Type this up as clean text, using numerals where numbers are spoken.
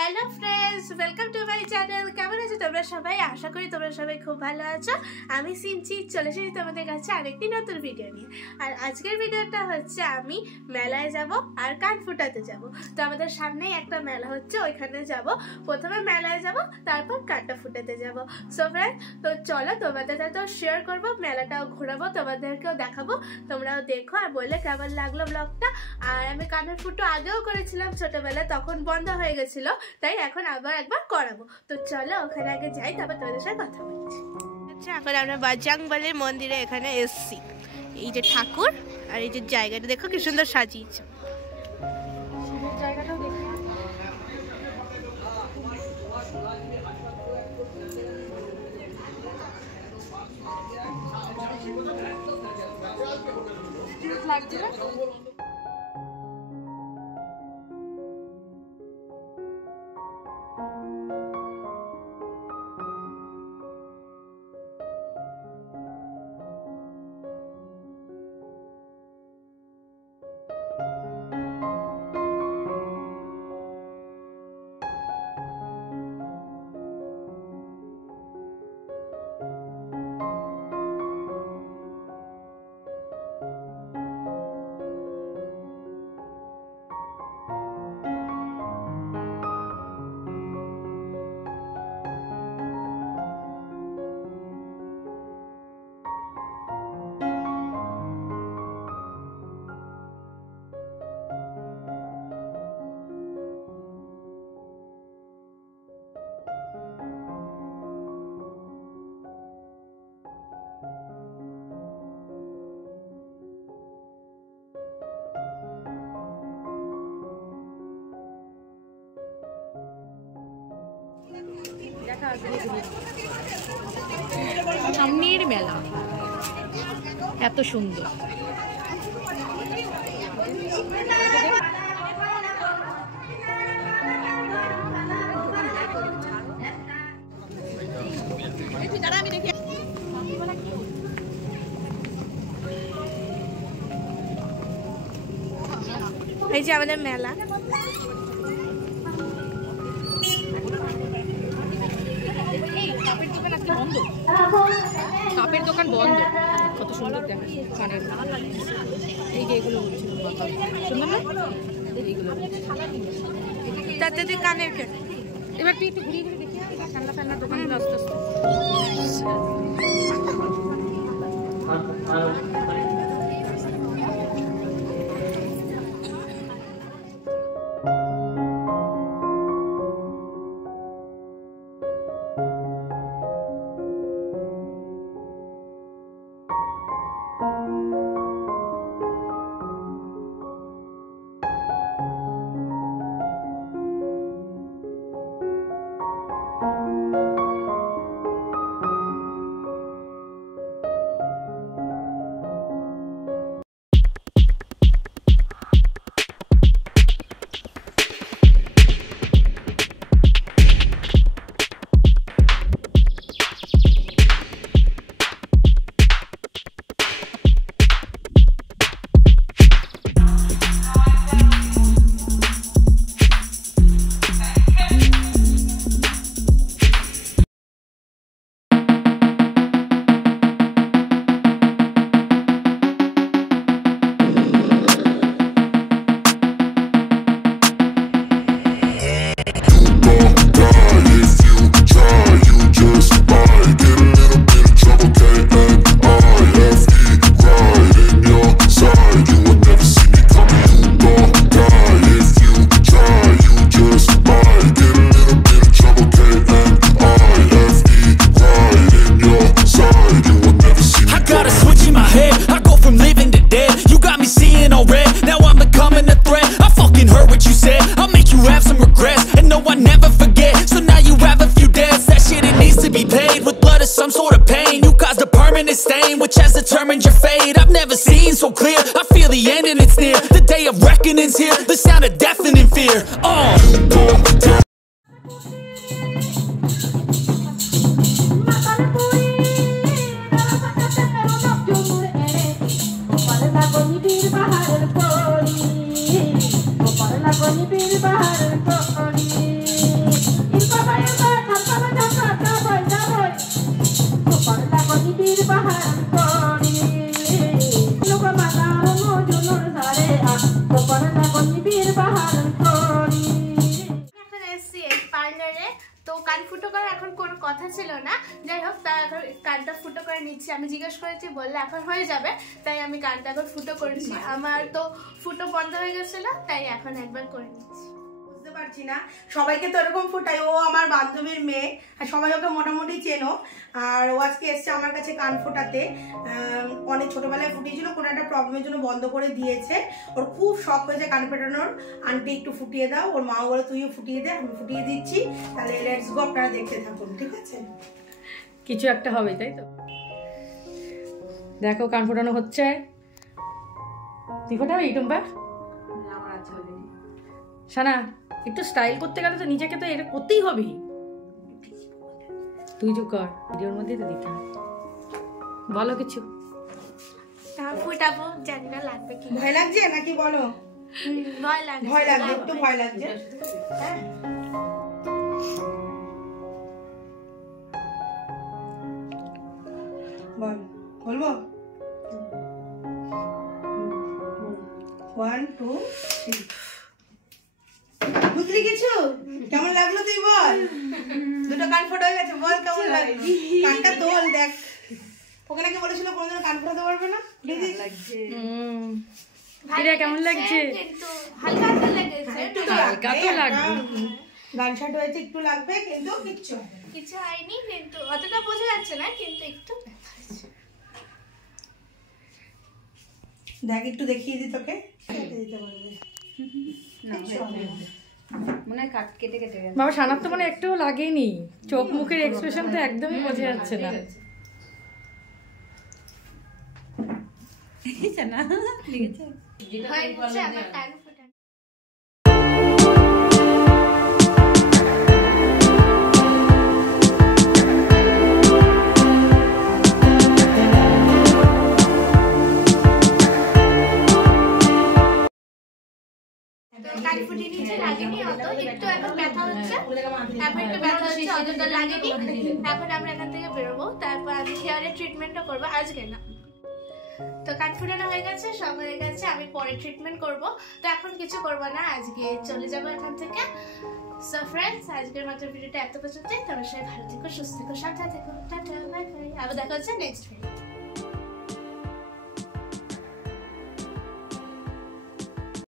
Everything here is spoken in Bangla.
Hello friends welcome to my channel কেমন আছো তোমরা সবাই আশা করি তোমরা সবাই খুব ভালো আছো আমি সিনচি চলে এসেছি তোমাদের কাছে আরেকটি নতুন ভিডিও নিয়ে আর আজকের ভিডিওটা হচ্ছে আমি মেলায় যাব আর কান ফুটাতে যাব তো আমাদের সামনেই একটা মেলা হচ্ছে ওইখানে যাব প্রথমে মেলায় যাব তারপর কানটা ফুটাতে যাব সো फ्रेंड्स তো চলো তোমাদের সাথে শেয়ার করব মেলাটাও ঘোরাবো তোমাদেরকেও দেখাবো তোমরাও দেখো আর বলে কেমন লাগলো ব্লগটা আর আমি কানের ফুটো আগেও করেছিলাম ছোটবেলায় তখন বন্ধ হয়ে গেছিল তাই এখন আবার একবার করাবো তো চলো ওখানে আগে যাই তারপর তোমাদের সাথে কথা বলছি আচ্ছা এখন আমরা বজরংবলীর মন্দিরে এখানে এসেছি এই যে ঠাকুর আর এই যে জায়গাটা দেখো কি সুন্দর সাজিয়েছে জায়গাটাও দেখো লাগছে না সামনের মেলা এত সুন্দর এই যে আমাদের মেলা কাপের দোকান বন্ধ কত সুন্দর দেখা কানের এই যে এগুলো সুন্দর না এইগুলো তাতে তুই কানের কেন এবার তুই একটু ঘুরিয়ে ঘুরিয়ে দেখি ঠান্ডা ঠান্ডা দোকানগুলো আস্তে আস্তে which has determined your fate. I've never seen so clear. I feel the end and it's near. The day of reckoning's here. The sound of deafening fear. Oh. বীর বাহারের করি গোপাল লাগনি বীর বাহারের করি ইনকা ধাক্কা ধাক্কা বই যাবই গোপাল লাগনি বীর বাহারের করি লোক মাতার মজুনুর সারে গোপাল লাগনি বীর বাহারের করি। এখন এসছি এই পার্লারে, তো কান ফুটো করার এখন কোনো কথা ছিল না, যাই হোক তা এখন কানটা ফুটো করে নিচ্ছি। আমি জিজ্ঞেস করেছি, বললে এখন হয়ে যাবে, তাই আমি কানটা এখন ফুটো করেছি। আমার তো ফুটো বন্ধ হয়ে গেছিল, তাই এখন একবার করে নিচ্ছি। বুঝতে পারছি না সবাইকে তো এরকম ফোটাই, ও আমার বান্ধবীর মেয়ে আর সবাই ওকে মোটামুটি চেনো। আর ও আজকে এসছে আমার কাছে কান ফোটাতে, অনেক ছোটবেলায় ফুটিয়েছিল, কোনো একটা প্রবলেমের জন্য বন্ধ করে দিয়েছে। ওর খুব শখ হয়েছে কান ফোটানোর, আন্টি একটু ফুটিয়ে দাও। ওর মাও বলে তুইও ফুটিয়ে দে, আমি ফুটিয়ে দিচ্ছি। তাহলে লেটস গো, আপনারা দেখতে থাকুন, ঠিক আছে? কিছু একটা হবে, তাই তো? দেখো কান ফোটানো হচ্ছে। তুই ফোটাবি টুম্পা? সানা একটু স্টাইল করতে গেলে তো নিজেকে তো এটা করতেই হবে। তুই চুপ কর, ভিডিওর মধ্যেই তো দিতে হবে। বলো কিছু। ফুটাবো, জানি না লাগবে কি। ভয় লাগছে নাকি বলো? ভয় লাগছে, ভয় লাগছে, একটু ভয় লাগছে। হ্যাঁ বলবো 1 2 3। বুঝলি কিছু? কেমন লাগলো তুই বল? দুটো কান ফোটা হয়ে গেছে, বল কেমন লাগে? কানটা তোল দেখ। ওকে নাকি বলেছিল কোনোদিন কান ফোটাতে পারবে না। লাগছে কেমন লাগছে? কিন্তু হালকা হালকা লেগেছে, একটু লাগবে, গান শাট হয়েছে, একটু লাগবে, কিন্তু কিচ্ছু হবে না। কিছু হয়নি, কিন্তু অতটা বোঝা যাচ্ছে না, কিন্তু একটু ব্যথা হয়েছে। দেখ একটু দেখিয়ে দি তোকে, দিতে পারবে মনে হয় কাট কেটে কেটে গেছে। বাবা সানার তো মানে একটুও লাগেনি, চোখ মুখের এক্সপ্রেশন তো একদমই বোঝা যাচ্ছে না। না লেগেছে হয়েছে আমার কান ফোটানো। কান ফুটিয়ে নিচে লাগেনি অত, একটু এখন ব্যথা হচ্ছে, এখন একটু ব্যথা হচ্ছে, অতটা লাগেনি। এখন আমরা এখান থেকে বেরোবো, তারপর আমি হেয়ারের ট্রিটমেন্টও করবো, আজকে না। তো কান ফুটানো হয়ে গেছে, সব হয়ে গেছে, আমি পরে ট্রিটমেন্ট করব। তো এখন কিছু করবো না, আজকে চলে যাবো এখান থেকে। সো ফ্রেন্ডস, আজকের মাত্র ভিডিওটা এত পর্যন্তই। তোমার সবাই ভালো থেকো, সুস্থ থেকো, সাবধানে থেকো। Tata, bye bye. আবার দেখা হচ্ছে নেক্সট ভিডিও।